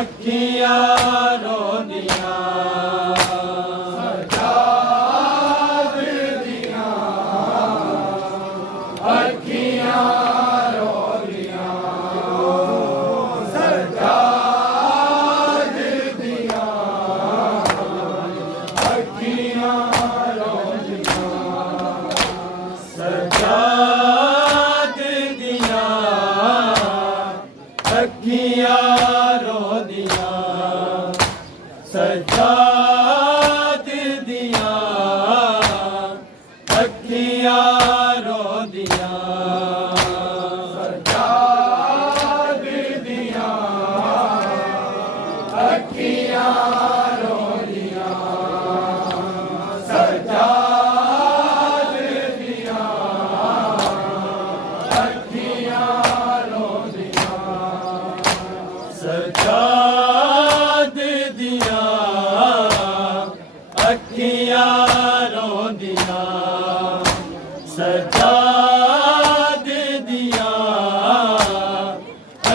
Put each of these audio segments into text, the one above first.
अखियां रोंदियां सजाद दियां अखियां रोंदियां सजाद दियां अखियां रोंदियां सजाद दियां अखियां रोंदियां सजाद दियां अखियां रोंदियां सजाद दियां अखियां रोंदियां सजाद दियां अखियां रोंदियां सजाद दियां अखियां रोंदियां सजाद दियां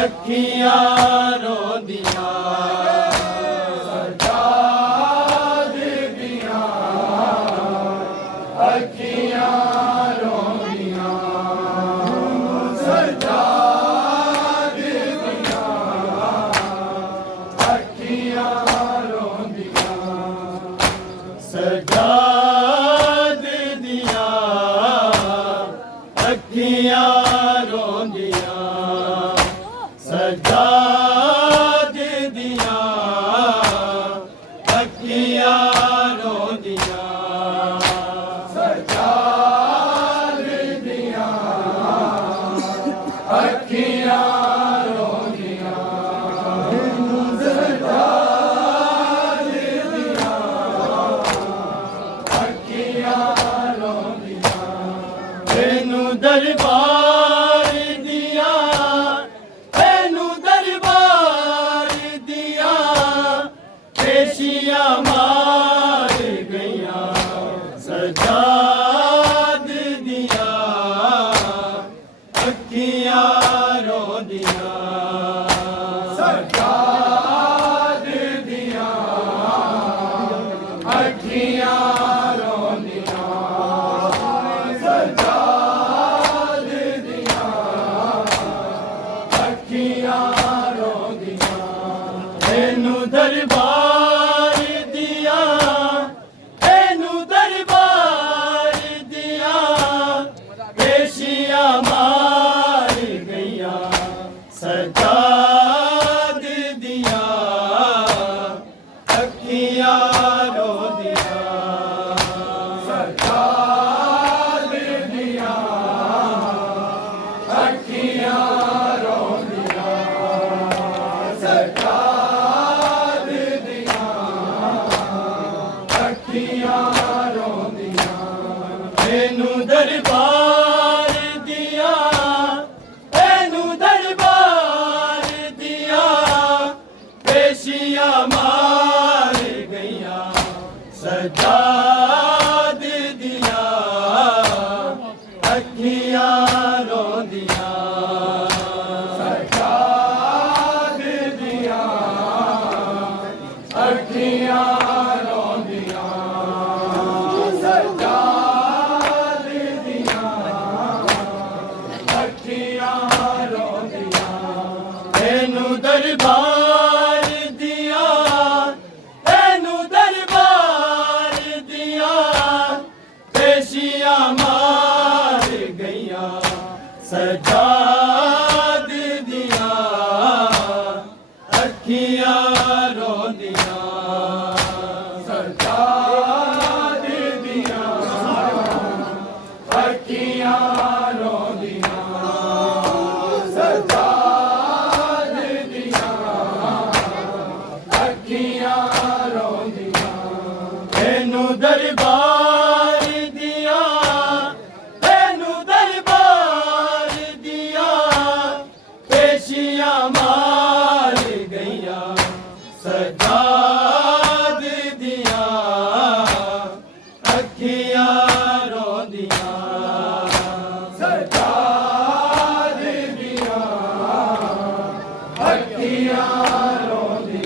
अखियां रोंदियां सजाद दियां अखियां रोंदियां सजाद दियां अखियां रोंदियां सजाद दियां अखियां रोंदियां सजाद दियां अखियां रोंदियां सजाद दियां अखियां रोंदियां सजाद दियां अखियां रोंदियां तेनू दरबार दिया तेनू दरबार दिया पेशियां मार गईया सजाद दिया अखियां रोंदियां सजाद दियां अखियां रोंदियां सजाद दियां अखियां रोंदियां तेनू दरबार दिया तेनू दरबार दिया पेशियां मार गईया सजाद दिया अखियां रोंदियां सजाद दियां अखियां रोंदियां सजाद दियां अखियां रोंदियां तेनू दरबार दिया तेनू दरबार दिया पेशियां मार गईया सजाद दिया अखियां रोंदियां सजाद दियां अखियां रोंदियां सजाद दियां अखियां रोंदियां तेनू दरबार दिया तेनू दरबार दिया पेशियां मार गईया सजाद दिया अखियां रोंदियां सजाद दियां अखियां रोंदियां सजाद दियां अखियां रोंदियां तेनू दरबार दिया तेनू दरबार दिया पेशियां मार गईया सजाद दिया अखियां रोंदियां सजाद दियां अखियां रोंदियां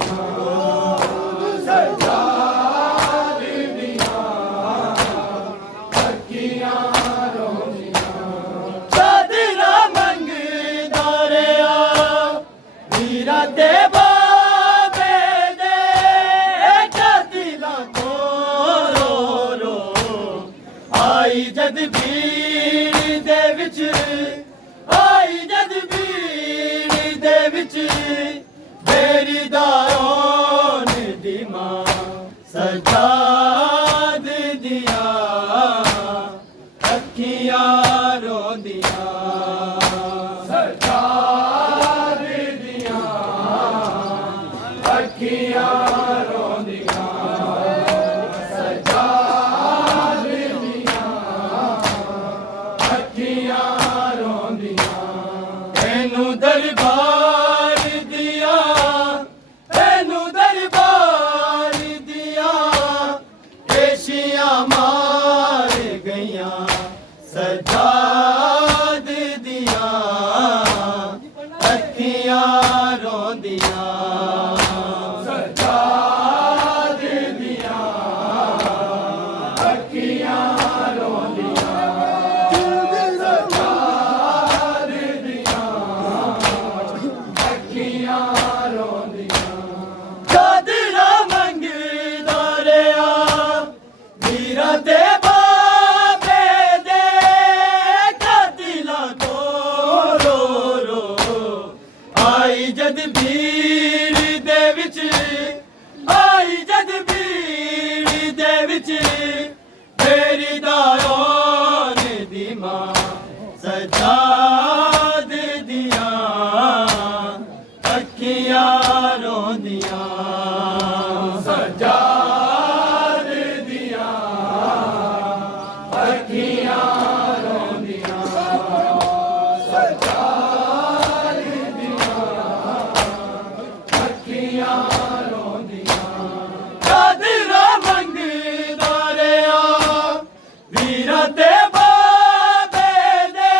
अखियां रोंदियां सजाद दियां अखियां रोंदियां तेनू दरबार दिया तेनू दरबार दिया पेशियां मार गईयां सजाद दिया अखियां रोंदियां सजाद दियां अखियां रोंदियां सजाद दियां अखियां रोंदियां चादरा मंगदा रहा वीरा ते बाबे दे कातिला तो रो रो आई जद भीड़ दे विच आई जद भीड़ दे विच तेरी दारों दी मां सजाद दिया अखियां रोंदियां सजाद दियां अखियां रोंदियां सजाद दियां अखियां रोंदियां चादरा मंगदा रहा वीरा ते बाबे दे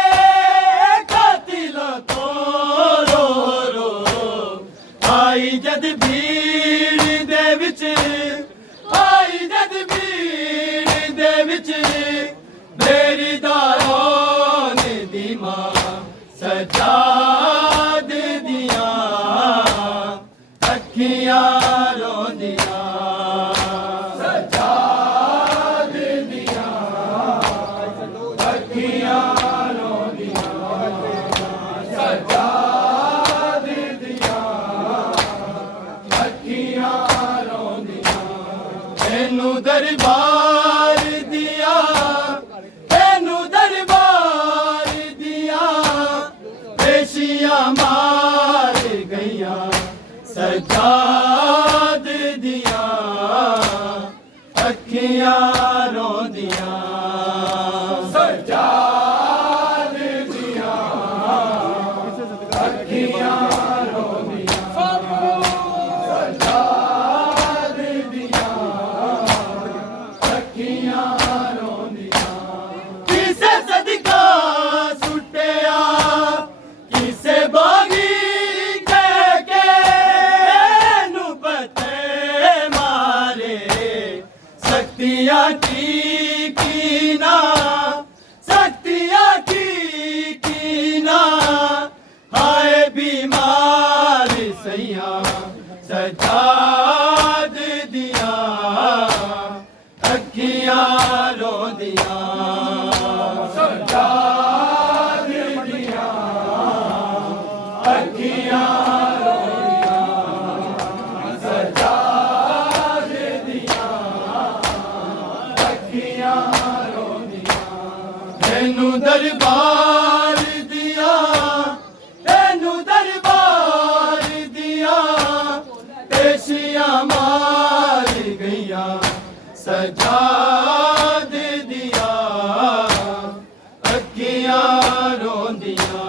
कातिला तो रो रो आई जद भीड़ दे विच आई जद भीड़ दे विच मेरी दारों दी मां सजाद दिया अखियां रोंदियां सजाद दियां अखियां रोंदियां सजाद दियां अखियां रोंदियां तेनू दरबार दिया तेनू दरबार दिया पेशियां मार गईयां सजाद दिया अखियां रोंदियां सजाद दियां अखियां रोंदियां सजाद दियां अखियां रोंदियां किसे सदका सुटिया किसे बागी के नू पते मारे शक्तियां की ना शक्तियां की ना हाय बीमार सैया सजाद दिया अखियां रोंदियां सजाद दियां अखियां रोंदियां सजाद दियां अखियां रोंदियां तेनू दरबार दिया तेनू दरबार दिया पेशियां मार गईयां सजाद दिया अखियां रोंदियां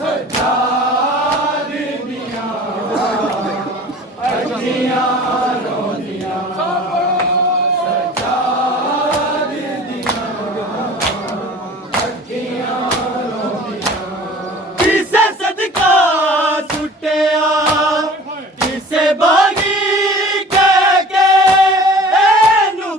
सजाद दियां अखियां रोंदियां सजाद दियां अखियां रोंदियां किसे सदका सुटिया किसे बागी के नू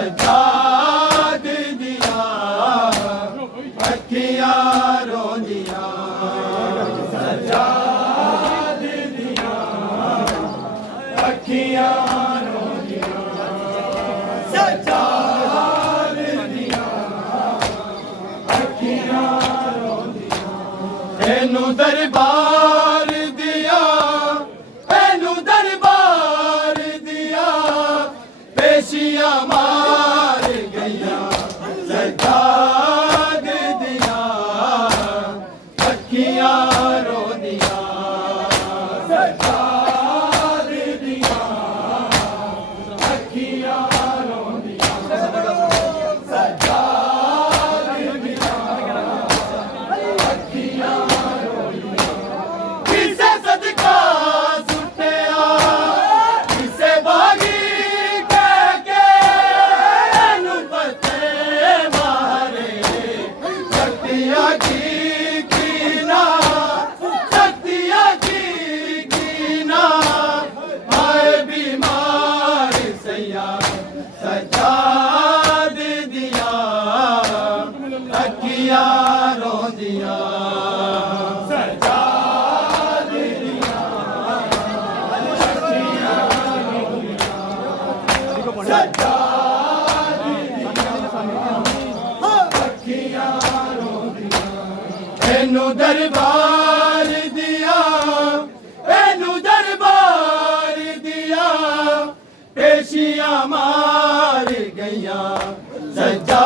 सजाद दिया अखियां रोंदियां सजाद दिया अखियां रोंदियां सजाद दिया अखियां रोंदियां एनू दरबार दिया एनू दरबार दिया पेशियां मार गईया सजाद दिया अखियां रोंदियां सजाद दिया अखियां रोंदियां सजाद दिया अखियां रोंदियां किसे सदका सुटिया किसे बागी कह के एनू पते मारे शक्तियां की कीना शक्तियां की कीना आए बीमार सैया सजाद दिया अखियां रोंदियां सजाद दिया अखियां रोंदियां सजाद दिया अखियां रोंदियां एनू दरबार दिया एनू दरबार दिया पेशियां मार गईया सजा